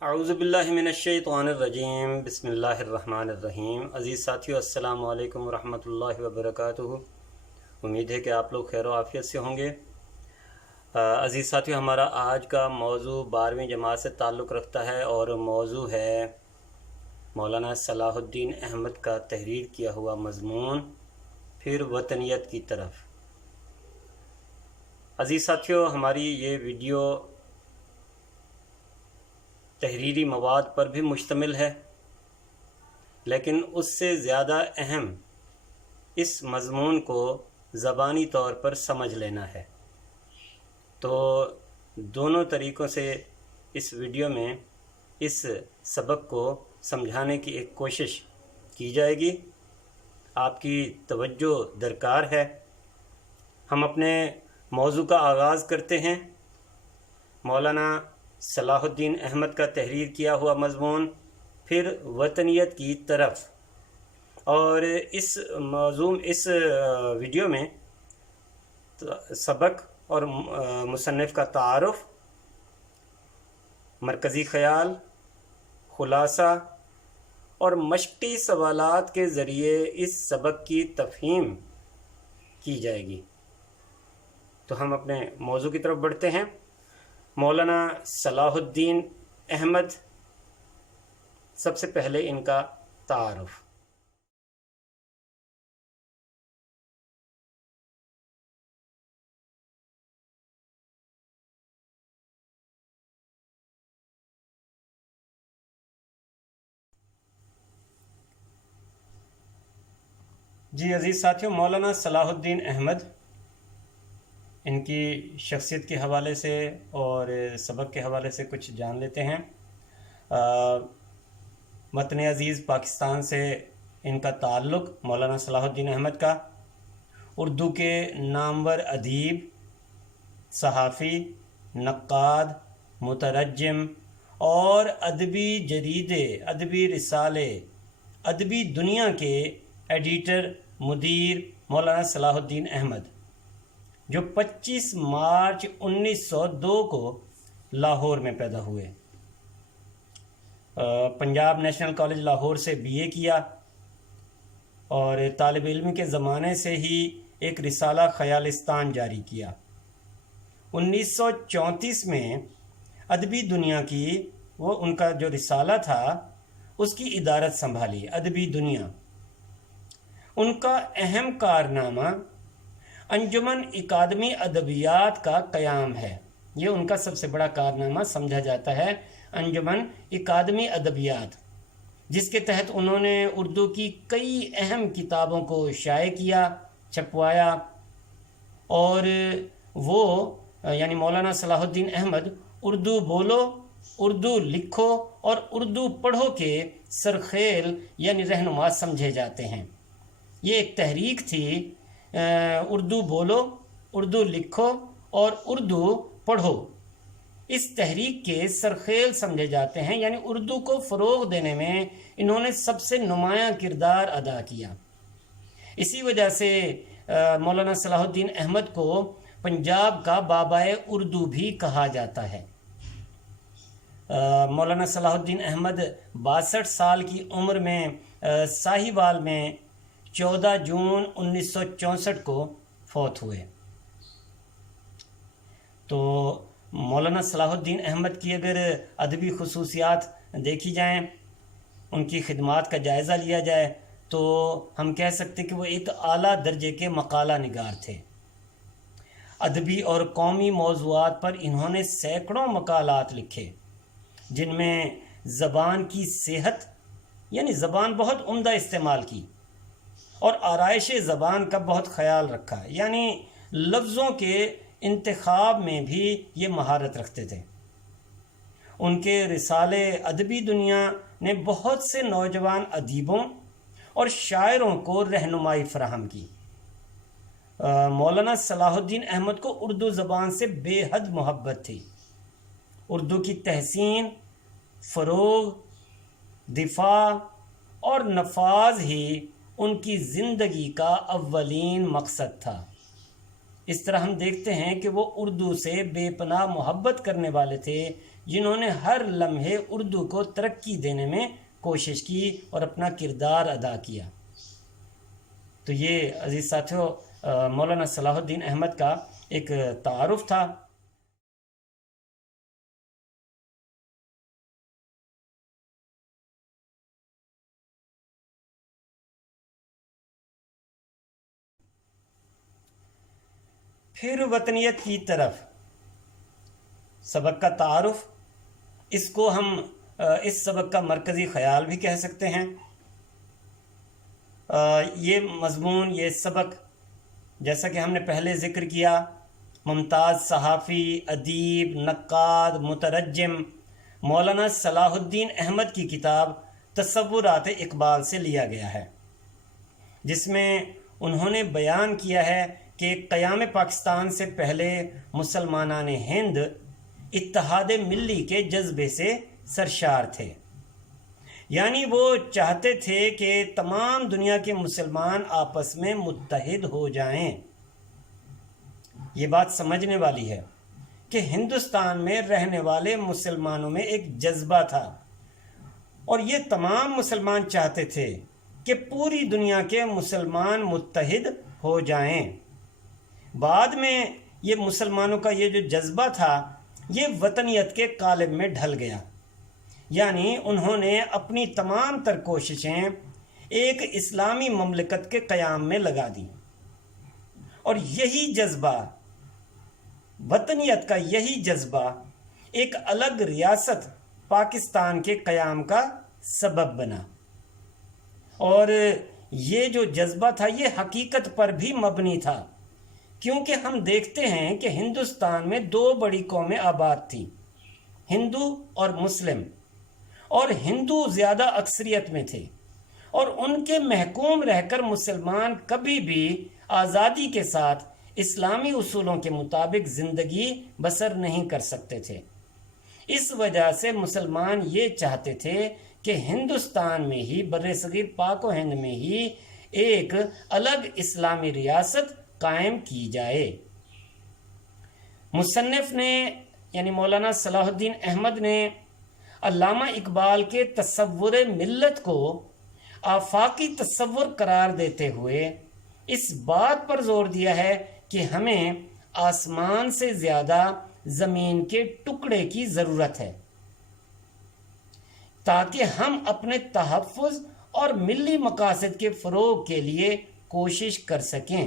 اعوذ باللہ من الشیطان الرجیم بسم اللہ الرحمن الرحیم۔ عزیز ساتھیو، السلام علیکم ورحمۃ اللہ وبرکاتہ۔ امید ہے کہ آپ لوگ خیر و عافیت سے ہوں گے۔ عزیز ساتھیو، ہمارا آج کا موضوع 12ویں جماعت سے تعلق رکھتا ہے اور موضوع ہے مولانا صلاح الدین احمد کا تحریر کیا ہوا مضمون پھر وطنیت کی طرف۔ عزیز ساتھیو، ہماری یہ ویڈیو تحریری مواد پر بھی مشتمل ہے، لیکن اس سے زیادہ اہم اس مضمون کو زبانی طور پر سمجھ لینا ہے۔ تو دونوں طریقوں سے اس ویڈیو میں اس سبق کو سمجھانے کی ایک کوشش کی جائے گی۔ آپ کی توجہ درکار ہے۔ ہم اپنے موضوع کا آغاز کرتے ہیں۔ مولانا صلاح الدین احمد کا تحریر کیا ہوا مضمون پھر وطنیت کی طرف، اور اس ویڈیو میں سبق اور مصنف کا تعارف، مرکزی خیال، خلاصہ اور مشقی سوالات کے ذریعے اس سبق کی تفہیم کی جائے گی۔ تو ہم اپنے موضوع کی طرف بڑھتے ہیں۔ مولانا صلاح الدین احمد، سب سے پہلے ان کا تعارف۔ جی عزیز ساتھیوں، مولانا صلاح الدین احمد، ان کی شخصیت کے حوالے سے اور سبق کے حوالے سے کچھ جان لیتے ہیں۔ وطن عزیز پاکستان سے ان کا تعلق، مولانا صلاح الدین احمد کا اردو کے نامور ادیب، صحافی، نقاد، مترجم اور ادبی جریدے، ادبی رسالے، ادبی دنیا کے ایڈیٹر، مدیر مولانا صلاح الدین احمد، جو 25 مارچ 1902 کو لاہور میں پیدا ہوئے۔ پنجاب نیشنل کالج لاہور سے BA کیا اور طالب علم کے زمانے سے ہی ایک رسالہ خیالستان جاری کیا۔ 1934 میں ادبی دنیا کی ان کا جو رسالہ تھا اس کی ادارت سنبھالی، ادبی دنیا۔ ان کا اہم کارنامہ انجمن اکادمی ادبیات کا قیام ہے۔ یہ ان کا سب سے بڑا کارنامہ سمجھا جاتا ہے، انجمن اکادمی ادبیات، جس کے تحت انہوں نے اردو کی کئی اہم کتابوں کو شائع کیا، چھپوایا، اور وہ یعنی مولانا صلاح الدین احمد اردو بولو، اردو لکھو اور اردو پڑھو کے سرخیل یعنی رہنما سمجھے جاتے ہیں۔ یہ ایک تحریک تھی، اردو بولو، اردو لکھو اور اردو پڑھو، اس تحریک کے سرخیل سمجھے جاتے ہیں، یعنی اردو کو فروغ دینے میں انہوں نے سب سے نمایاں کردار ادا کیا۔ اسی وجہ سے مولانا صلاح الدین احمد کو پنجاب کا بابائے اردو بھی کہا جاتا ہے۔ مولانا صلاح الدین احمد 62 سال کی عمر میں ساہیوال میں 14 جون 1964 کو فوت ہوئے۔ تو مولانا صلاح الدین احمد کی اگر ادبی خصوصیات دیکھی جائیں، ان کی خدمات کا جائزہ لیا جائے، تو ہم کہہ سکتے کہ وہ ایک اعلیٰ درجے کے مقالہ نگار تھے۔ ادبی اور قومی موضوعات پر انہوں نے سینکڑوں مقالات لکھے، جن میں زبان کی صحت یعنی زبان بہت عمدہ استعمال کی، اور آرائش زبان کا بہت خیال رکھا، یعنی لفظوں کے انتخاب میں بھی یہ مہارت رکھتے تھے۔ ان کے رسالے ادبی دنیا نے بہت سے نوجوان ادیبوں اور شاعروں کو رہنمائی فراہم کی۔ مولانا صلاح الدین احمد کو اردو زبان سے بے حد محبت تھی۔ اردو کی تحسین، فروغ، دفاع اور نفاذ ہی ان کی زندگی کا اولین مقصد تھا۔ اس طرح ہم دیکھتے ہیں کہ وہ اردو سے بے پناہ محبت کرنے والے تھے، جنہوں نے ہر لمحے اردو کو ترقی دینے میں کوشش کی اور اپنا کردار ادا کیا۔ تو یہ عزیز ساتھیو مولانا صلاح الدین احمد کا ایک تعارف تھا۔ پھر وطنیت کی طرف سبق کا تعارف، اس کو ہم اس سبق کا مرکزی خیال بھی کہہ سکتے ہیں۔ یہ مضمون، یہ سبق، جیسا کہ ہم نے پہلے ذکر کیا، ممتاز صحافی، ادیب، نقاد، مترجم مولانا صلاح الدین احمد کی کتاب تصورات اقبال سے لیا گیا ہے، جس میں انہوں نے بیان کیا ہے کہ قیام پاکستان سے پہلے مسلمانان ہند اتحاد ملی کے جذبے سے سرشار تھے، یعنی وہ چاہتے تھے کہ تمام دنیا کے مسلمان آپس میں متحد ہو جائیں۔ یہ بات سمجھنے والی ہے کہ ہندوستان میں رہنے والے مسلمانوں میں ایک جذبہ تھا، اور یہ تمام مسلمان چاہتے تھے کہ پوری دنیا کے مسلمان متحد ہو جائیں۔ بعد میں یہ مسلمانوں کا یہ جو جذبہ تھا، یہ وطنیت کے قالب میں ڈھل گیا، یعنی انہوں نے اپنی تمام تر کوششیں ایک اسلامی مملکت کے قیام میں لگا دیں، اور یہی جذبہ، وطنیت کا یہی جذبہ ایک الگ ریاست پاکستان کے قیام کا سبب بنا۔ اور یہ جو جذبہ تھا یہ حقیقت پر بھی مبنی تھا، کیونکہ ہم دیکھتے ہیں کہ ہندوستان میں دو بڑی قومیں آباد تھیں، ہندو اور مسلم، اور ہندو زیادہ اکثریت میں تھے، اور ان کے محکوم رہ کر مسلمان کبھی بھی آزادی کے ساتھ اسلامی اصولوں کے مطابق زندگی بسر نہیں کر سکتے تھے۔ اس وجہ سے مسلمان یہ چاہتے تھے کہ ہندوستان میں ہی، بر صغیر پاک و ہند میں ہی ایک الگ اسلامی ریاست قائم کی جائے۔ مصنف نے یعنی مولانا صلاح الدین احمد نے علامہ اقبال کے تصور ملت کو آفاقی تصور قرار دیتے ہوئے اس بات پر زور دیا ہے کہ ہمیں آسمان سے زیادہ زمین کے ٹکڑے کی ضرورت ہے، تاکہ ہم اپنے تحفظ اور ملی مقاصد کے فروغ کے لیے کوشش کر سکیں۔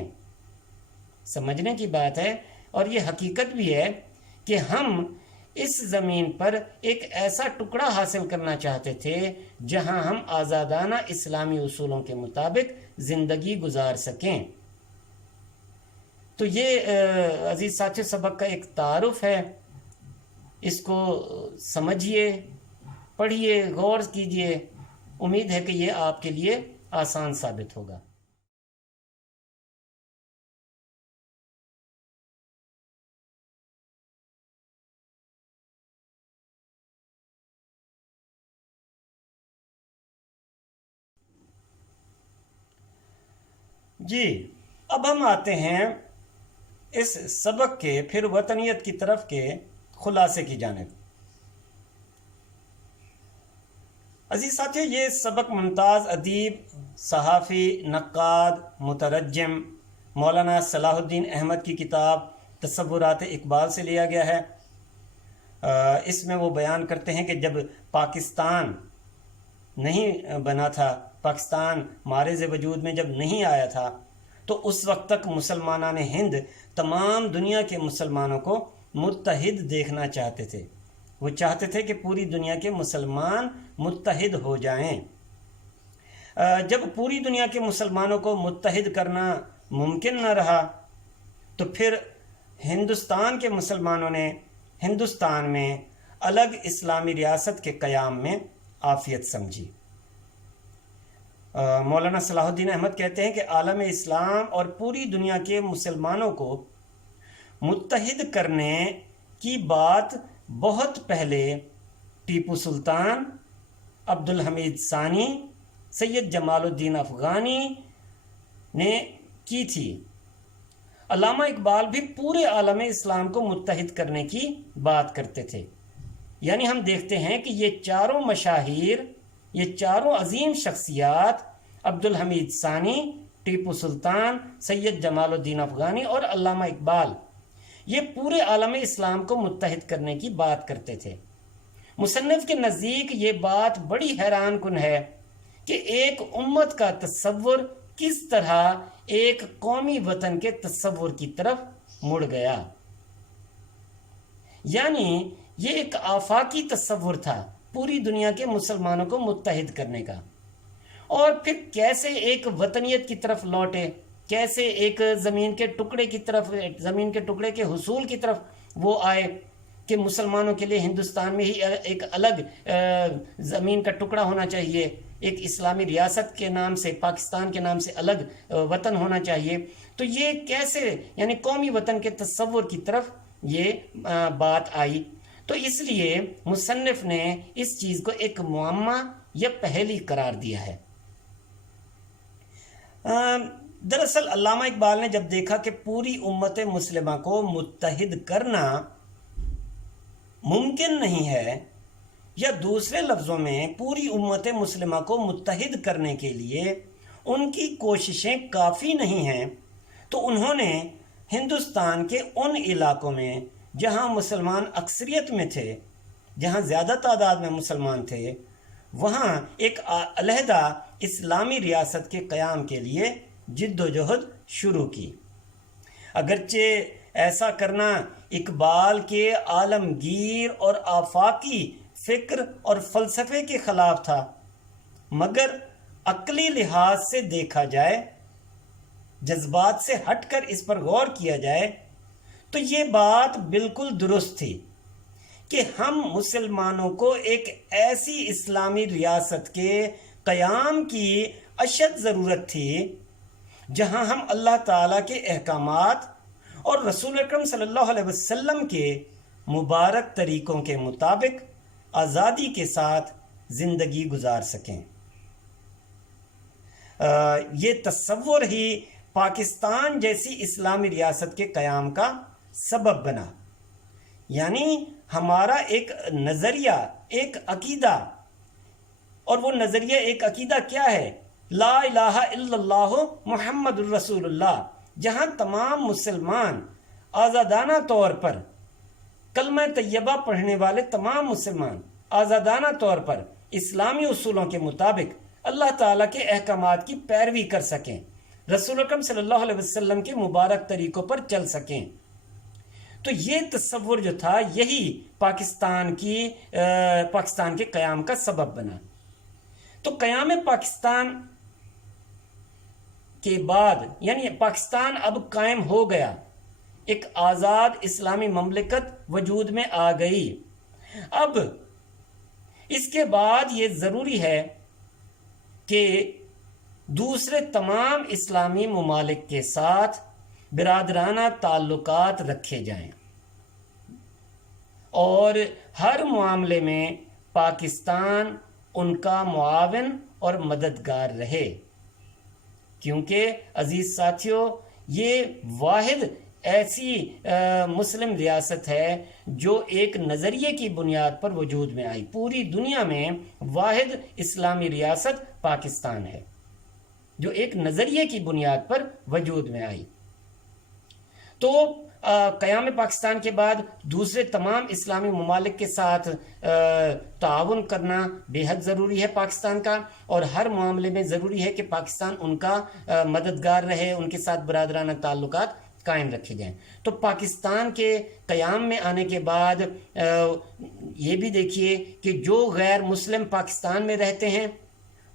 سمجھنے کی بات ہے، اور یہ حقیقت بھی ہے کہ ہم اس زمین پر ایک ایسا ٹکڑا حاصل کرنا چاہتے تھے جہاں ہم آزادانہ اسلامی اصولوں کے مطابق زندگی گزار سکیں۔ تو یہ عزیز ساتھی سبق کا ایک تعارف ہے، اس کو سمجھیے، پڑھیے، غور کیجیے، امید ہے کہ یہ آپ کے لیے آسان ثابت ہوگا۔ جی، اب ہم آتے ہیں اس سبق کے پھر وطنیت کی طرف کے خلاصے کی جانب۔ عزیز ساتھیو، یہ سبق ممتاز ادیب، صحافی، نقاد، مترجم مولانا صلاح الدین احمد کی کتاب تصورات اقبال سے لیا گیا ہے۔ اس میں وہ بیان کرتے ہیں کہ جب پاکستان نہیں بنا تھا، پاکستان معرض وجود میں جب نہیں آیا تھا، تو اس وقت تک مسلمانان ہند تمام دنیا کے مسلمانوں کو متحد دیکھنا چاہتے تھے۔ وہ چاہتے تھے کہ پوری دنیا کے مسلمان متحد ہو جائیں۔ جب پوری دنیا کے مسلمانوں کو متحد کرنا ممکن نہ رہا، تو پھر ہندوستان کے مسلمانوں نے ہندوستان میں الگ اسلامی ریاست کے قیام میں عافیت سمجھی۔ مولانا صلاح الدین احمد کہتے ہیں کہ عالم اسلام اور پوری دنیا کے مسلمانوں کو متحد کرنے کی بات بہت پہلے ٹیپو سلطان، عبد الحمید ثانی، سید جمال الدین افغانی نے کی تھی۔ علامہ اقبال بھی پورے عالم اسلام کو متحد کرنے کی بات کرتے تھے، یعنی ہم دیکھتے ہیں کہ یہ چاروں مشاہیر، یہ چاروں عظیم شخصیات، عبدالحمید ثانی، ٹیپو سلطان، سید جمال الدین افغانی اور علامہ اقبال، یہ پورے عالم اسلام کو متحد کرنے کی بات کرتے تھے۔ مصنف کے نزدیک یہ بات بڑی حیران کن ہے کہ ایک امت کا تصور کس طرح ایک قومی وطن کے تصور کی طرف مڑ گیا۔ یعنی یہ ایک آفاقی تصور تھا پوری دنیا کے مسلمانوں کو متحد کرنے کا، اور پھر کیسے ایک وطنیت کی طرف لوٹے، کیسے ایک زمین کے ٹکڑے کی طرف، زمین کے ٹکڑے کے حصول کی طرف وہ آئے کہ مسلمانوں کے لیے ہندوستان میں ہی ایک الگ زمین کا ٹکڑا ہونا چاہیے، ایک اسلامی ریاست کے نام سے، پاکستان کے نام سے الگ وطن ہونا چاہیے۔ تو یہ کیسے، یعنی قومی وطن کے تصور کی طرف یہ بات آئی۔ تو اس لیے مصنف نے اس چیز کو ایک معمہ یا پہیلی قرار دیا ہے۔ دراصل علامہ اقبال نے جب دیکھا کہ پوری امت مسلمہ کو متحد کرنا ممکن نہیں ہے، یا دوسرے لفظوں میں پوری امت مسلمہ کو متحد کرنے کے لیے ان کی کوششیں کافی نہیں ہیں، تو انہوں نے ہندوستان کے ان علاقوں میں جہاں مسلمان اکثریت میں تھے، جہاں زیادہ تعداد میں مسلمان تھے، وہاں ایک علیحدہ اسلامی ریاست کے قیام کے لیے جد و جہد شروع کی۔ اگرچہ ایسا کرنا اقبال کے عالمگیر اور آفاقی فکر اور فلسفے کے خلاف تھا، مگر عقلی لحاظ سے دیکھا جائے، جذبات سے ہٹ کر اس پر غور کیا جائے، تو یہ بات بالکل درست تھی کہ ہم مسلمانوں کو ایک ایسی اسلامی ریاست کے قیام کی اشد ضرورت تھی جہاں ہم اللہ تعالیٰ کے احکامات اور رسول اکرم صلی اللہ علیہ وسلم کے مبارک طریقوں کے مطابق آزادی کے ساتھ زندگی گزار سکیں۔ یہ تصور ہی پاکستان جیسی اسلامی ریاست کے قیام کا سبب بنا۔ یعنی ہمارا ایک نظریہ، ایک عقیدہ، اور وہ نظریہ ایک عقیدہ کیا ہے؟ لا الہ الا اللہ محمد الرسول اللہ، جہاں تمام مسلمان آزادانہ طور پر، کلمہ طیبہ پڑھنے والے تمام مسلمان آزادانہ طور پر اسلامی اصولوں کے مطابق اللہ تعالیٰ کے احکامات کی پیروی کر سکیں، رسول اکرم صلی اللہ علیہ وسلم کے مبارک طریقوں پر چل سکیں۔ تو یہ تصور جو تھا، یہی پاکستان کے قیام کا سبب بنا۔ تو قیام پاکستان کے بعد، یعنی پاکستان اب قائم ہو گیا، ایک آزاد اسلامی مملکت وجود میں آ گئی۔ اب اس کے بعد یہ ضروری ہے کہ دوسرے تمام اسلامی ممالک کے ساتھ برادرانہ تعلقات رکھے جائیں، اور ہر معاملے میں پاکستان ان کا معاون اور مددگار رہے، کیونکہ عزیز ساتھیوں، یہ واحد ایسی مسلم ریاست ہے جو ایک نظریے کی بنیاد پر وجود میں آئی۔ پوری دنیا میں واحد اسلامی ریاست پاکستان ہے جو ایک نظریے کی بنیاد پر وجود میں آئی۔ تو قیام پاکستان کے بعد دوسرے تمام اسلامی ممالک کے ساتھ تعاون کرنا بے حد ضروری ہے پاکستان کا، اور ہر معاملے میں ضروری ہے کہ پاکستان ان کا مددگار رہے، ان کے ساتھ برادرانہ تعلقات قائم رکھے جائیں۔ تو پاکستان کے قیام میں آنے کے بعد یہ بھی دیکھیے کہ جو غیر مسلم پاکستان میں رہتے ہیں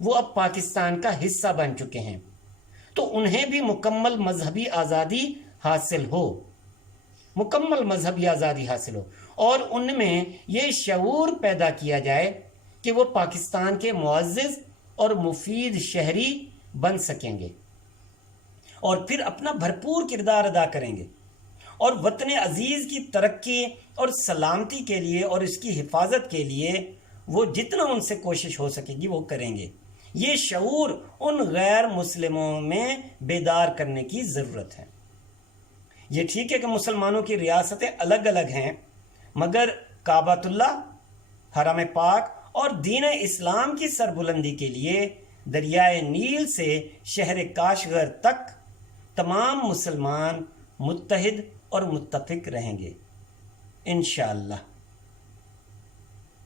وہ اب پاکستان کا حصہ بن چکے ہیں، تو انہیں بھی مکمل مذہبی آزادی حاصل ہو، مکمل مذہبی آزادی حاصل ہو، اور ان میں یہ شعور پیدا کیا جائے کہ وہ پاکستان کے معزز اور مفید شہری بن سکیں گے، اور پھر اپنا بھرپور کردار ادا کریں گے، اور وطن عزیز کی ترقی اور سلامتی کے لیے اور اس کی حفاظت کے لیے وہ جتنا ان سے کوشش ہو سکے گی وہ کریں گے۔ یہ شعور ان غیر مسلموں میں بیدار کرنے کی ضرورت ہے۔ یہ ٹھیک ہے کہ مسلمانوں کی ریاستیں الگ الگ ہیں، مگر کعبۃ اللہ حرم پاک اور دین اسلام کی سربلندی کے لیے دریائے نیل سے شہر کاشغر تک تمام مسلمان متحد اور متفق رہیں گے انشاءاللہ۔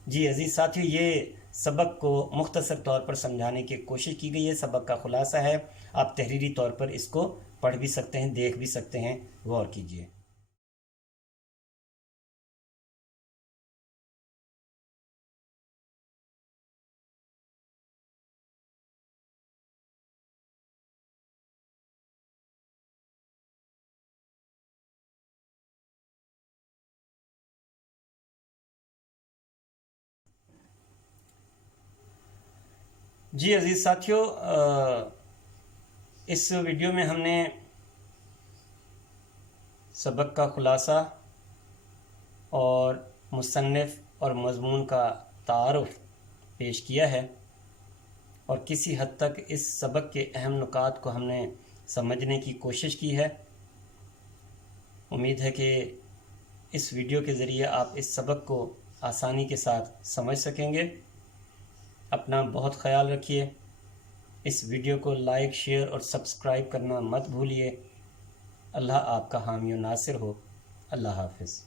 جی عزیز ساتھیو، یہ سبق کو مختصر طور پر سمجھانے کی کوشش کی گئی ہے، سبق کا خلاصہ ہے۔ آپ تحریری طور پر اس کو پڑھ بھی سکتے ہیں، دیکھ بھی سکتے ہیں، غور کیجیے۔ جی عزیز ساتھیو، اس ویڈیو میں ہم نے سبق کا خلاصہ اور مصنف اور مضمون کا تعارف پیش کیا ہے، اور کسی حد تک اس سبق کے اہم نکات کو ہم نے سمجھنے کی کوشش کی ہے۔ امید ہے کہ اس ویڈیو کے ذریعے آپ اس سبق کو آسانی کے ساتھ سمجھ سکیں گے۔ اپنا بہت خیال رکھیے، اس ویڈیو کو لائک، شیئر اور سبسکرائب کرنا مت بھولیے۔ اللہ آپ کا حامی و ناصر ہو۔ اللہ حافظ۔